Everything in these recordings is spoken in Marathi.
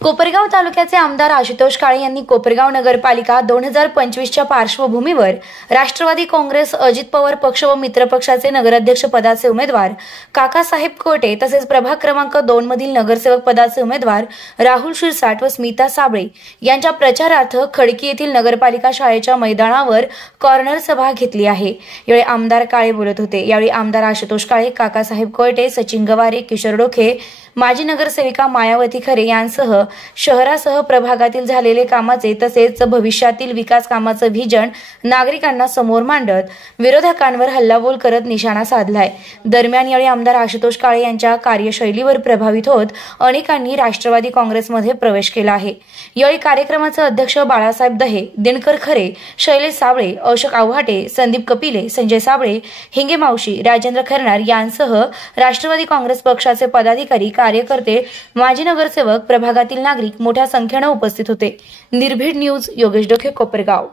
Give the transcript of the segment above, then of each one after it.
कोपरगाव तालुक्याचे आमदार आशुतोष काळे यांनी कोपरगाव नगरपालिका 2025च्या पार्श्वभूमीवर राष्ट्रवादी काँग्रेस, अजित पवार पक्ष व मित्र पक्षाचे नगराध्यक्ष पदाचे उमेदवार काकासाहेब कोटे तसेच प्रभाग क्रमांक 2 मधील नगरसेवक पदाचे उमेदवार राहुल शिरसाट व स्मिता साबळे यांच्या प्रचारार्थ खडकी येथील नगरपालिका शाळेच्या मैदानावर कॉर्नर सभा घेतली आहे। यावेळी आमदार काळे बोलत होते। यावेळी आमदार आशुतोष काळे, काकासाहेब कोटे, सचिन गवारे, किशोर डोखे, माजी नगरसेविका मायावती खरे यांसह शहरासह प्रभागातील झालेले कामाचे तसेच भविष्यातील विकास कामाचं व्हिजन नागरिकांना समोर मांडत विरोधकांवर हल्लाबोल करत निशाणा साधलाय। दरम्यान यावेळी आमदार आशुतोष काळे यांच्या कार्यशैलीवर प्रभावित होत अनेकांनी राष्ट्रवादी काँग्रेसमध्ये प्रवेश केला आहे। यावेळी कार्यक्रमाचे अध्यक्ष बाळासाहेब दहे, दिनकर खरे, शैलेश साबळे, अशोक आव्हाटे, संदीप कपिले, संजय साबळे, हिंगे मावशी, राजेंद्र खरनार यांसह राष्ट्रवादी काँग्रेस पक्षाचे पदाधिकारी, कार्यकर्ते, माजी नगरसेवक, प्रभागातील नागरिक मोठ्या संख्येने उपस्थित होते। निर्भीड न्यूज, योगेश डोके, कोपरगाव।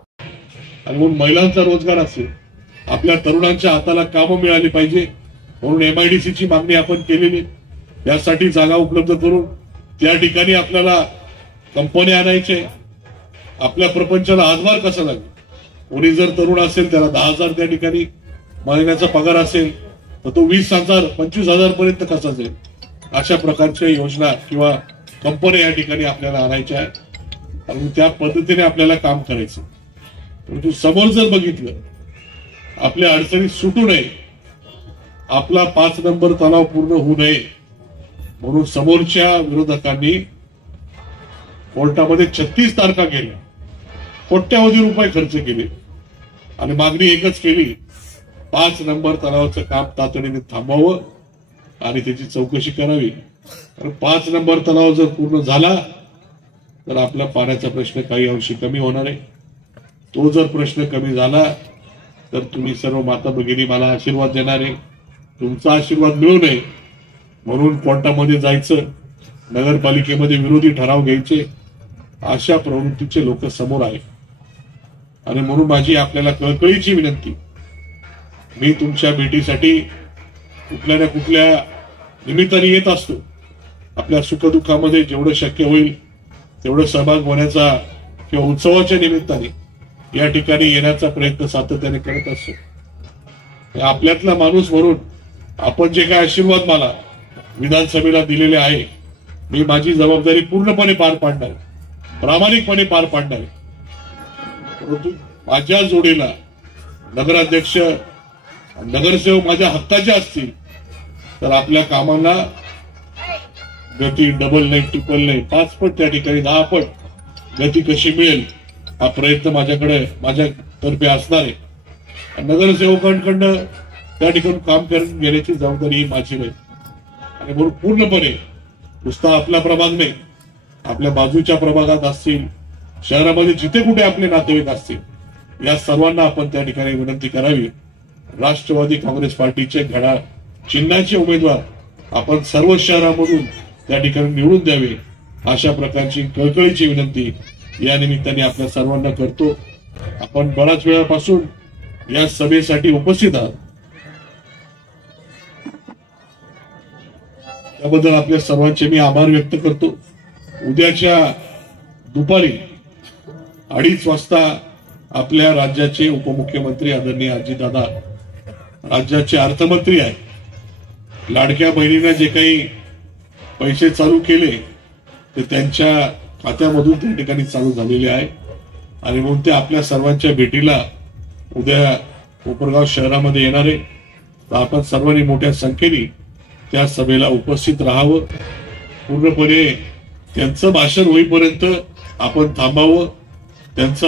महिलांचा रोजगार असेल, आपल्या तरुणांच्या हाताला कामं मिळाली पाहिजे म्हणून MIDCची मागणी आपण केलेली। यासाठी जागा उपलब्ध करून त्या ठिकाणी आपल्याला कंपन्या आणायचे, आपल्या प्रपंचाला हातभार कसा लागेल। कोणी जर तरुण असेल त्याला 10,000 त्या ठिकाणी महिन्याचा पगार असेल तर तो 20,000 25,000 पर्यंत कसा जाईल। अशा प्रकारच्या योजना किंवा कंपन्या या ठिकाणी आपल्याला आणायच्या आहेत आणि त्या पद्धतीने आपल्याला काम करायचं। परंतु समोर जर बघितलं, आपल्या अडचणी सुटू नये, आपला 5 नंबर तलाव पूर्ण होऊ नये म्हणून समोरच्या विरोधकांनी कोर्टामध्ये 36 तारखा केल्या, कोट्यावधी रुपये खर्च केले आणि मागणी एकच केली, 5 नंबर तलावाचं काम तातडीने थांबवावं आणि त्याची चौकशी करावी। 5 नंबर तलाव जर पूर्ण झाला तर आपला पाण्याचा प्रश्न काही अंशी कमी होणार आहे। तो जर प्रश्न कमी झाला तर तुम्ही सर्व माता भगिनी मला आशीर्वाद देणार आहे। तुमचा आशीर्वाद मिळू नये म्हणून कोर्टामध्ये जायचं, नगरपालिकेमध्ये विरोधी ठराव घ्यायचे, अशा प्रवृत्तीचे लोक समोर आहे। आणि म्हणून माझी आपल्याला कळकळीची विनंती, मी तुमच्या भेटीसाठी कुठल्या ना कुठल्या निमित्ताने येत असतो। आपल्या सुखदुःखामध्ये जेवढं शक्य होईल तेवढं सहभाग होण्याचा किंवा उत्सवाच्या निमित्ताने या ठिकाणी येण्याचा प्रयत्न सातत्याने करत असतो। आपल्यातला माणूस म्हणून आपण जे काय आशीर्वाद मला विधानसभेला दिलेले आहे, मी माझी जबाबदारी पूर्णपणे पार पाडणार, प्रामाणिकपणे पार पाडणार। परंतु माझ्या जोडीला नगराध्यक्ष, नगरसेवक माझ्या हक्काचे असतील तर आपल्या कामाला गती डबल नाही, ट्रिपल नाही, 5 पट त्या ठिकाणी 10 पट गती कशी मिळेल हा प्रयत्न माझ्यातर्फे असणार आहे। नगरसेवकांकडनं त्या ठिकाणी काम करून घेण्याची जबाबदारी ही माझी नाही आणि म्हणून पूर्णपणे नुसता आपला प्रभाग नाही, आपल्या बाजूच्या प्रभागात असतील, शहरामध्ये जिथे कुठे आपले नातेवाईक असतील, या सर्वांना आपण त्या ठिकाणी विनंती करावी। राष्ट्रवादी काँग्रेस पार्टीचे घड्याळ चिन्हाचे उमेदवार आपण सर्व शहरामधून त्या ठिकाणी निवडून द्यावे, अशा प्रकारची कळकळीची विनंती या निमित्ताने आपल्या सर्वांना करतो। आपण बऱ्याच वेळापासून या सभेसाठी उपस्थित आहात, त्याबद्दल आपल्या सर्वांचे मी आभार व्यक्त करतो। उद्याच्या दुपारी 2:30 वाजता आपल्या राज्याचे उपमुख्यमंत्री आदरणीय अजितदादा, राज्याचे अर्थमंत्री आहेत, लाडक्या बहिणींना जे काही पैसे चालू केले ते त्यांच्या खात्यामधून त्या ठिकाणी चालू झालेले आहे आणि म्हणून ते आपल्या सर्वांच्या भेटीला उद्या कोपरगाव शहरामध्ये येणार आहे। तर आपण सर्वांनी मोठ्या संख्येने त्या सभेला उपस्थित राहावं। पूर्णपणे त्यांचं भाषण होईपर्यंत आपण थांबावं। त्यांचा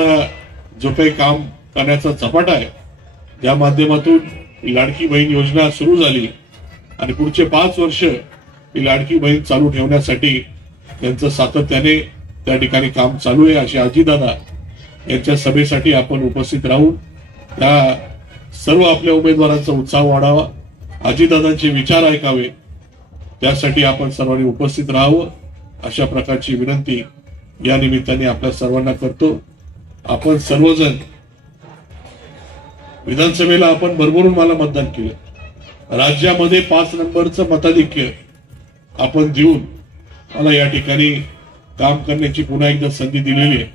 जो काही काम करण्याचा झपाटा आहे, त्या माध्यमातून लाडकी बहीण योजना सुरू झाली आणि पुढचे 5 वर्ष ही लाडकी बहीण चालू ठेवण्यासाठी त्यांचं सातत्याने त्या ठिकाणी काम चालू आहे। अशी अजितदादा यांच्या सभेसाठी आपण उपस्थित राहून त्या सर्व आपल्या उमेदवारांचा उत्साह वाढावा, अजितदादांचे विचार ऐकावे, त्यासाठी आपण सर्वांनी उपस्थित राहावं, अशा प्रकारची विनंती या निमित्ताने आपल्या सर्वांना करतो। आपण सर्वजण विधानसभेला आपण भरभरून मला मतदान केलं, राज्यामध्ये 5 नंबरचं मताधिक्य आपण देऊन मला या ठिकाणी काम करण्याची पुन्हा एकदा संधी दिलेली आहे.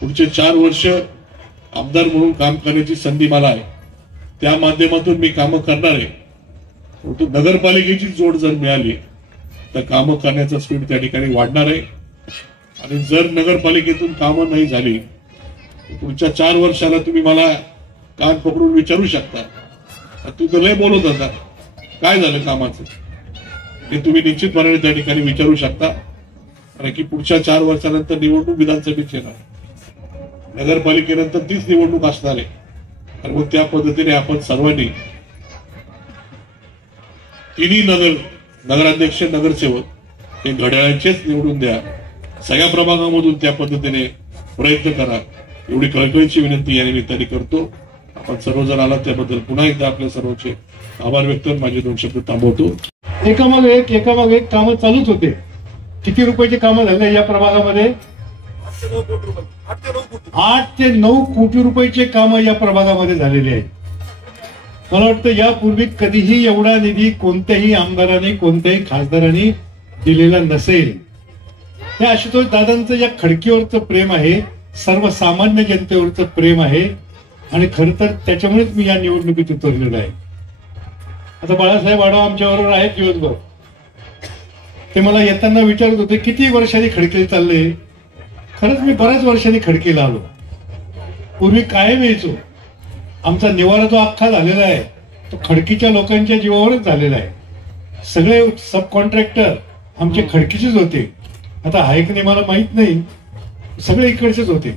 पुढचे 4 वर्ष आमदार म्हणून काम करण्याची संधी मला आहे. त्या माध्यमातून मी कामं करणार आहे. परंतु नगरपालिकेची जोड जर मिळाली तर कामं करण्याचा स्पीड त्या ठिकाणी वाढणार आहे. आणि जर नगरपालिकेतून कामं नाही झाली पुढच्या 4 वर्षाला तुम्ही मला कान पकडून विचारू शकता, तू तर लय बोलत होता, काय झालं कामाचं, हे तुम्ही निश्चितपणे त्या ठिकाणी विचारू शकता. कारण की पुढच्या 4 वर्षानंतर निवडणूक विधानसभेची येणार, नगरपालिकेनंतर तीच निवडणूक असणार आहे. आणि मग त्या पद्धतीने आपण सर्वांनी तिन्ही नगराध्यक्ष नगरसेवक हे घड्याळाचेच निवडून द्या, सगळ्या प्रभागामधून त्या पद्धतीने प्रयत्न करा, एवढी कळकळीची विनंती या निमित्ताने करतो. आपण सर्वजण आलात त्याबद्दल पुन्हा एकदा आपल्या सर्वांचे आभार व्यक्त करून माझे 2 शब्द थांबवतो. एकामागे एक कामं चालूच होते. किती रुपयाची कामं झाले या प्रभागामध्ये? 8 ते 9 कोटी रुपयाचे कामं या प्रभागामध्ये झालेले आहेत. मला वाटतं यापूर्वी कधीही एवढा निधी कोणत्याही आमदारांनी कोणत्याही खासदारांनी दिलेला नसेल. या आशुतोष दादांचं या खडकीवरचं प्रेम आहे, सर्वसामान्य जनतेवरचं प्रेम आहे. आणि खरं तर त्याच्यामुळेच मी या निवडणुकीत उतरलेलो आहे. आता बाळासाहेब आढाव आमच्याबरोबर आहेत दिवसभर. ते मला येताना विचारत होते किती वर्षांनी खडकीला चालले. खरंच मी बऱ्याच वर्षांनी खडकीला आलो. पूर्वी कायम यायचो. आमचा निवारा जो अख्खा झालेला आहे तो खडकीच्या लोकांच्या जीवावरच झालेला आहे. सगळे सब कॉन्ट्रॅक्टर आमचे खडकीचेच होते. आता हाय की नाही मला माहित नाही, सगळे इकडचेच होते.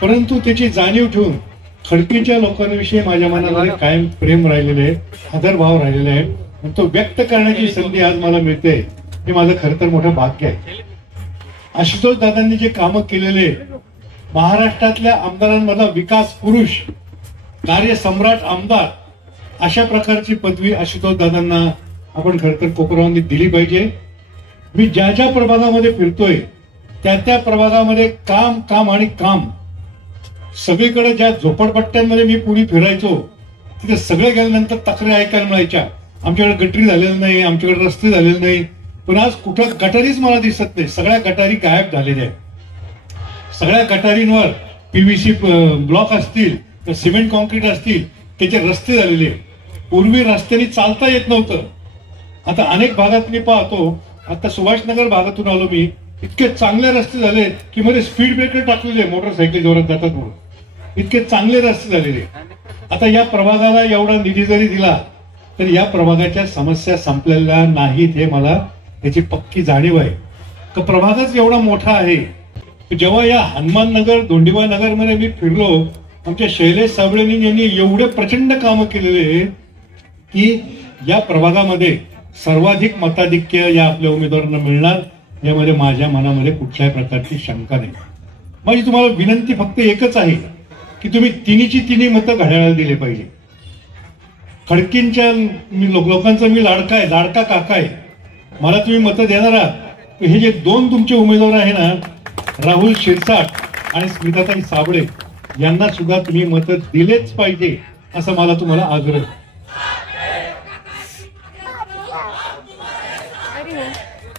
परंतु त्याची जाणीव ठेवून खडकीच्या लोकांविषयी माझ्या मनामध्ये कायम प्रेम राहिलेले आहे, आदरभाव राहिलेले आहे. आणि तो व्यक्त करण्याची संधी आज मला मिळते, हे माझं खरं तर मोठं भाग्य आहे. आशुतोष दादांनी जे कामं केलेले, महाराष्ट्रातल्या आमदारांमधला विकास पुरुष, कार्यसम्राट आमदार, अशा प्रकारची पदवी आशुतोष दादांना आपण खरं तर कोपरावांनी दिली पाहिजे. मी ज्या ज्या प्रभागामध्ये फिरतोय त्या प्रभागामध्ये काम काम आणि काम. सगळीकडे ज्या झोपडपट्ट्यांमध्ये मी पूर्वी फिरायचो तिथे सगळे गेल्यानंतर तक्रारी ऐकायला मिळायच्या, आमच्याकडे गटरी झालेलं नाही, आमच्याकडे रस्ते झालेले नाही. पण आज कुठं गटारीच मला दिसत नाही. सगळ्या गटारी गायब झालेल्या आहेत. सगळ्या गटारींवर PVC ब्लॉक असतील तर सिमेंट कॉन्क्रीट असतील त्याचे रस्ते झालेले. पूर्वी रस्त्याने चालता येत नव्हतं. आता अनेक भागात मी पाहतो, आता सुभाषनगर भागातून आलो मी, इतके चांगले रस्ते झाले की मध्ये स्पीड ब्रेकर टाकलेले, मोटरसायकल जोरात जातात म्हणून इतके चांगले रस्ते झालेले. आता या प्रभागाला एवढा निधी जरी दिला तर या प्रभागाच्या समस्या संपलेल्या नाहीत, हे मला याची पक्की जाणीव आहे. प्रभागच एवढा मोठा आहे. जेव्हा या हनुमान नगर, दोंडीबा नगर मध्ये मी फिरलो, आमच्या शैलेश साबळेंनी यांनी एवढे प्रचंड कामं केलेले की या प्रभागामध्ये सर्वाधिक मताधिक्य या आपल्या उमेदवारांना मिळणार, यामध्ये माझ्या मनामध्ये कुठल्याही प्रकारची शंका नाही. माझी तुम्हाला विनंती फक्त एकच आहे की तुम्ही तिन्ही मतं घड्याळाला दिले पाहिजे. खडकींच्या लोकांचा मी लाडका काका आहे. मला तुम्ही मतं देणार आहात. हे जे 2 तुमचे उमेदवार आहे ना, राहुल शिरसाट आणि स्मिताताई साबळे, यांना सुद्धा तुम्ही मतं दिलेच पाहिजे असं मला तुम्हाला आग्रह.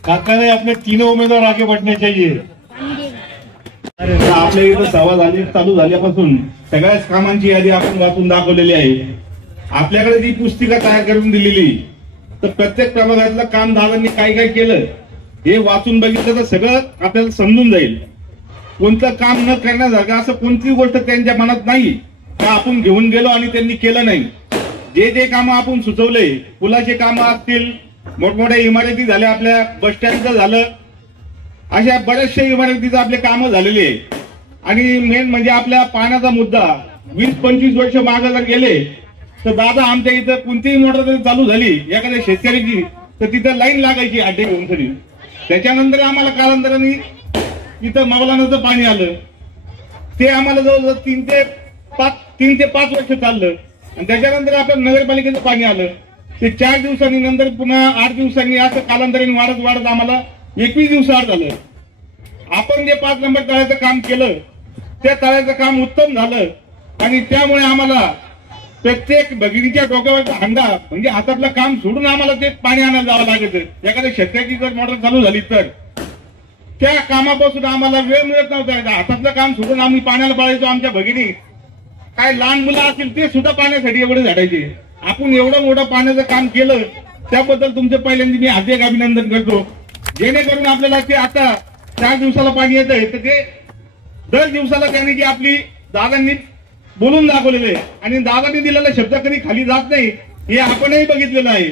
काका ने अपने तीनों उमेदवार आगे बढ़ने चाहिए. आपल्या इथं सभा चालू झाल्यापासून सगळ्याच कामांची यादी आपण वाचून दाखवलेली आहे. आपल्याकडे जी पुस्तिका तयार करून दिलेली, तर प्रत्येक प्रभागातलं काम दादांनी काय काय केलं हे वाचून बघितलं तर सगळं आपल्याला समजून जाईल. कोणतं काम न करण्यासारखं असं कोणतीही गोष्ट त्यांच्या मनात नाही का आपण घेऊन गेलो आणि त्यांनी केलं नाही. जे जे कामं आपण सुचवले, पुलाचे कामं असतील, मोठमोठ्या इमारती झाल्या, आपल्या बस स्टँडचं झालं, अशा बऱ्याचशा इमारतीचं आपले कामं झालेले आहे. आणि मेन म्हणजे आपल्या पाण्याचा मुद्दा, 20-25 वर्ष मागे जर गेले तर दादा आमच्या इथं कोणतीही मोटर जरी चालू झाली एखाद्या शेतकऱ्याची तर तिथं लाईन लागायची अड्डे घेऊन तरी. त्याच्यानंतर आम्हाला कालांतराने इथं मौलानाचं पाणी आलं, ते आम्हाला जवळजवळ 3 ते 5 वर्ष चाललं. आणि त्याच्यानंतर आपल्या नगरपालिकेचं पाणी आलं, ते 4 दिवसांनी, नंतर पुन्हा 8 दिवसांनी, असं कालांतराने वाढत आम्हाला 21 दिवसाआड झालं. आपण जे 5 नंबर तळ्याचं काम केलं त्या तळ्याचं काम उत्तम झालं. आणि त्यामुळे आम्हाला प्रत्येक भगिनीच्या डोक्यावरचा हंडा म्हणजे हातातलं काम सोडून आम्हाला ते पाणी आणायला जावं लागत. एखाद्या शेतकऱ्याची जर मोटर चालू झाली तर त्या कामापासून आम्हाला वेळ मिळत नव्हता. हातातलं काम सोडून आम्ही पाण्याला पळायचो. आमच्या भगिनी काय लहान मुलं असतील ते सुद्धा पाण्यासाठी एवढे झाडायचे. आपण एवढं मोठं पाण्याचं काम केलं त्याबद्दल तुमचं पहिल्यांदा मी हार्दिक अभिनंदन करतो. जेणेकरून आपल्याला ते आता 4 दिवसाला पाणी येत आहे तर ते दर दिवसाला त्यांनी जी आपली दादांनी बोलून दाखवलेलं आहे आणि दादांनी दिलेला शब्द कधी खाली जात नाही हे आपणही बघितलेलं आहे.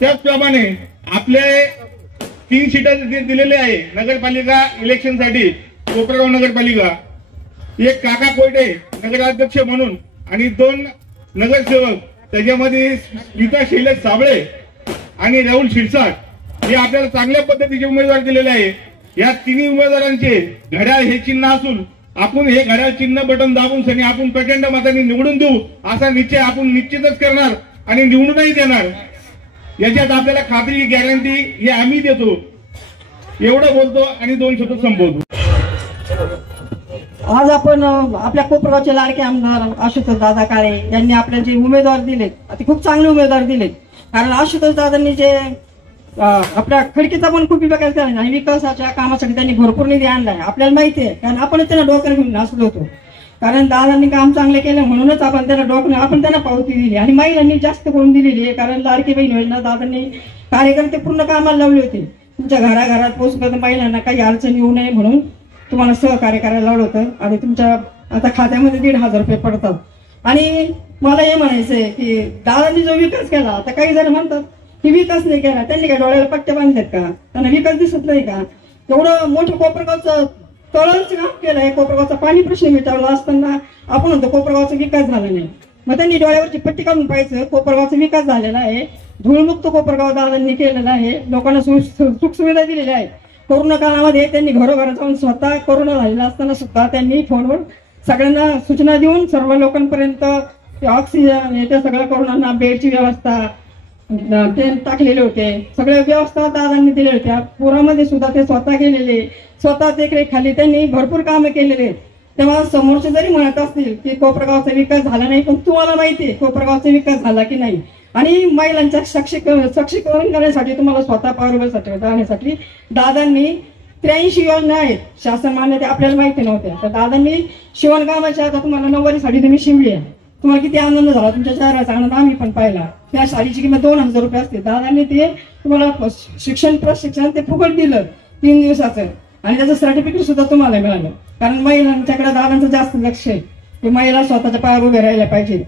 त्याचप्रमाणे आपले 3 सीटर दिलेले आहे नगरपालिका इलेक्शनसाठी. कोपरगाव नगरपालिका एक काका कोयटे नगराध्यक्ष म्हणून आणि 2 नगरसेवक त्याच्यामध्ये स्मिता शैलेश साबळे आणि राहुल शिरसाट हे आपल्याला चांगल्या पद्धतीचे उमेदवार दिलेले आहे. या 3 उमेदवारांचे घड्याळ हे चिन्ह असून आपण हे घड्याळ चिन्ह बटन दाबून सनी आपण प्रचंड मतांनी निवडून देऊ असा निश्चय आपण निश्चितच करणार आणि निवडूनही देणार. याच्यात आपल्याला खात्री गॅरंटी हे आम्ही देतो. एवढं बोलतो आणि 2 शब्द संपवतो. आज आपण आपल्या कोपरगावचे लाडके आमदार आशुतोष दादा काळे यांनी आपल्याला जे उमेदवार दिले ते खूप चांगले उमेदवार दिले. कारण आशुतोष दादांनी जे आपल्या खडकीचा पण खूप विकास केला आणि विकासाच्या कामासाठी त्यांनी भरपूर निधी आणलाय. आपल्याला माहिती आहे कारण आपण त्यांना डोक्यावर घेऊन नाचलो होतो. कारण दादांनी काम चांगले केलं म्हणूनच आपण त्यांना पावती दिली आणि महिलांनी जास्त करून दिलेली आहे. कारण लाडकी बहीण योजना दादांनी कार्यकर्ते पूर्ण कामाला लावले होते. तुमच्या घराघरात पोहोचपर्यंत महिलांना काही अडचण येऊ नये म्हणून तुम्हाला सहकार्य करायला लावलं होतं आणि तुमच्या आता खात्यामध्ये 1,500 रुपये पडतात. आणि मला हे म्हणायचंय की दादांनी जो विकास केला आता काही जण म्हणतात की विकास नाही केला. त्यांनी काय डोळ्याला पट्ट्या बांधल्यात का? त्यांना विकास दिसत नाही का? एवढं मोठं कोपरगावचं तळाचं काम केलंय. कोपरगावचा पाणी प्रश्न मिटवला असताना आपण म्हणतो कोपरगावचा विकास झाला नाही. मग त्यांनी डोळ्यावरची पट्टी काढून पाहिजे. कोपरगावचा विकास झालेला आहे. धूळमुक्त कोपरगाव दादांनी केलेला आहे. लोकांना सुखसुविधा दिलेल्या आहे. कोरोना काळामध्ये त्यांनी घरोघरात जाऊन स्वतः कोरोना झालेला असताना सुद्धा त्यांनी फोनवर सगळ्यांना सूचना देऊन सर्व लोकांपर्यंत ऑक्सिजन याच्या सगळ्या कोरोनांना बेडची व्यवस्था ते टाकलेले होते. सगळ्या व्यवस्था दादांनी दिल्या होत्या. पुरामध्ये सुद्धा ते स्वतः गेलेले. स्वतः देखरेखीखाली त्यांनी भरपूर कामं केलेले. तेव्हा समोरचे जरी म्हणत असतील की कोपरगावचा विकास झाला नाही पण तुम्हाला माहिती आहे कोपरगावचा विकास झाला की नाही. आणि महिलांच्या सक्षमीकरण करण्यासाठी तुम्हाला स्वतः पावरसाठी राहण्यासाठी दादांनी 83 योजना आहेत शासन मान्यता आपल्याला माहिती नव्हत्या. तर दादांनी शिवणकामाच्या आता तुम्हाला 9वारी साडी तुम्ही शिवली आहे. तुम्हाला किती आनंद झाला. तुमच्या चेहऱ्याचा आनंद आम्ही पण पाहिला. त्या साडीची किंमत 2,000 रुपये असते. दादांनी ते तुम्हाला शिक्षण प्रशिक्षण ते फुकट दिलं 3 दिवसाचं आणि त्याचं सर्टिफिकेट सुद्धा तुम्हाला मिळालं. कारण महिलांच्याकडे दादांचं जास्त लक्ष आहे की महिला स्वतःच्या पायावर उभे राहायला पाहिजे.